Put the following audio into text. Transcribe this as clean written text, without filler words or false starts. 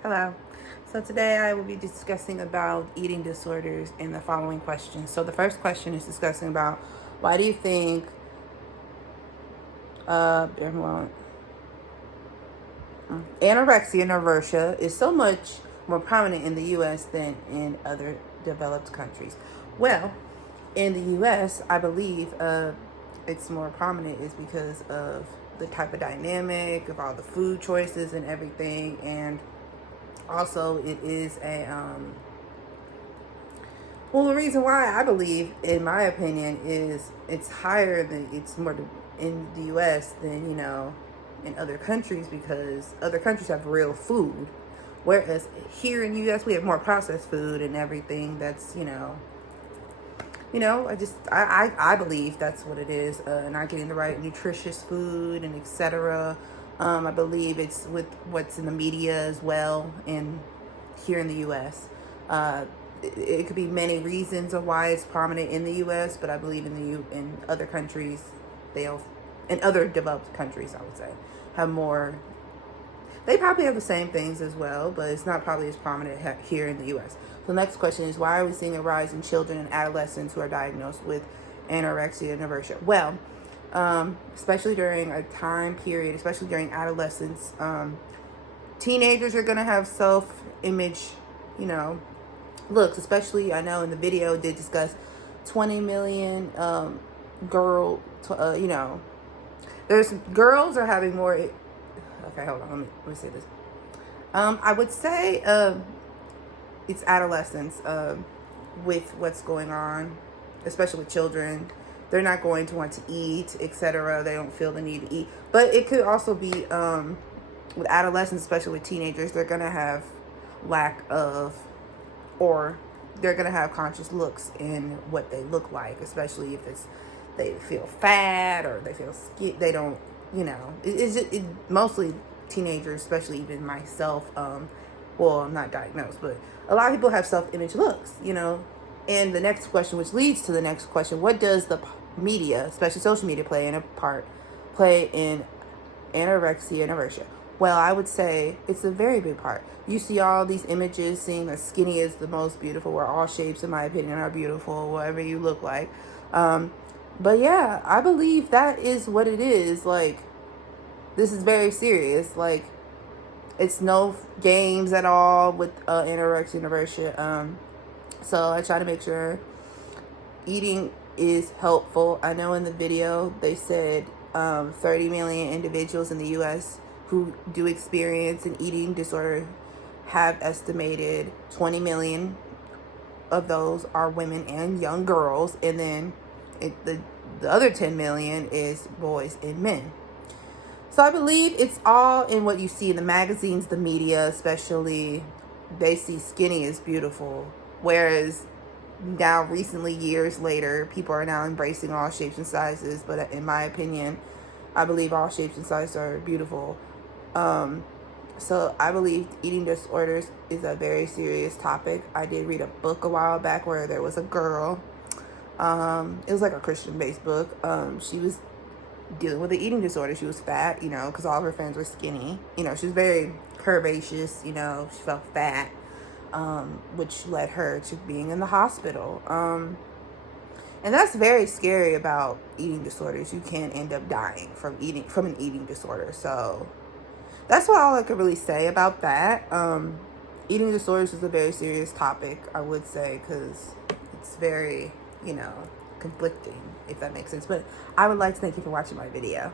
Hello. So today I will be discussing about eating disorders and the following questions. So the first question is discussing about why do you think everyone, anorexia nervosa is so much more prominent in the U.S. than in other developed countries? Well, in the U.S., I believe it's more prominent is because of the type of dynamic of all the food choices and everything, and also it is a well, the reason why I believe, in my opinion, is it's more in the U.S. than in other countries, because other countries have real food, whereas here in the U.S. we have more processed food and everything. That's I believe that's what it is. Not getting the right nutritious food and etc. I believe it's with what's in the media as well, and here in the U.S. It could be many reasons of why it's prominent in the U.S., but I believe in other countries, in other developed countries, I would say, have more. They probably have the same things as well, but it's not probably as prominent here in the U.S. So the next question is, why are we seeing a rise in children and adolescents who are diagnosed with anorexia nervosa? Well, especially during a time period, especially during adolescence, teenagers are going to have self-image, looks. Especially, I know in the video did discuss 20 million there's girls are having more. Okay, hold on. Let me say this. I would say it's adolescence with what's going on, especially with children. They're not going to want to eat, etc. They don't feel the need to eat. But it could also be with adolescents, especially with teenagers, they're going to have lack of, or they're going to have conscious looks in what they look like, especially if they feel fat or they feel they don't, it mostly teenagers, especially even myself. Well, I'm not diagnosed, but a lot of people have self-image looks, And the next question, which leads to the next question, what does the media, especially social media, play in anorexia nervosa? Well, I would say it's a very big part. You see all these images seeing that skinny is the most beautiful, where all shapes, in my opinion, are beautiful, whatever you look like. But yeah, I believe that is what it is. Like, this is very serious. Like, it's no games at all with anorexia nervosa. So I try to make sure eating is helpful. I know in the video they said 30 million individuals in the U.S. who do experience an eating disorder have estimated 20 million of those are women and young girls, and then the other 10 million is boys and men. So I believe it's all in what you see in the magazines, the media, especially. They see skinny as beautiful, whereas now recently, years later, people are now embracing all shapes and sizes. But in my opinion, I believe all shapes and sizes are beautiful. So I believe eating disorders is a very serious topic. I did read a book a while back where there was a girl. It was like a Christian-based book. She was dealing with an eating disorder. She was fat, because all of her friends were skinny. She was very curvaceous, she felt fat, which led her to being in the hospital. And that's very scary about eating disorders. You can end up dying from an eating disorder. So that's all I could really say about that. Eating disorders is a very serious topic, I would say, because it's very, conflicting, if that makes sense. But I would like to thank you for watching my video.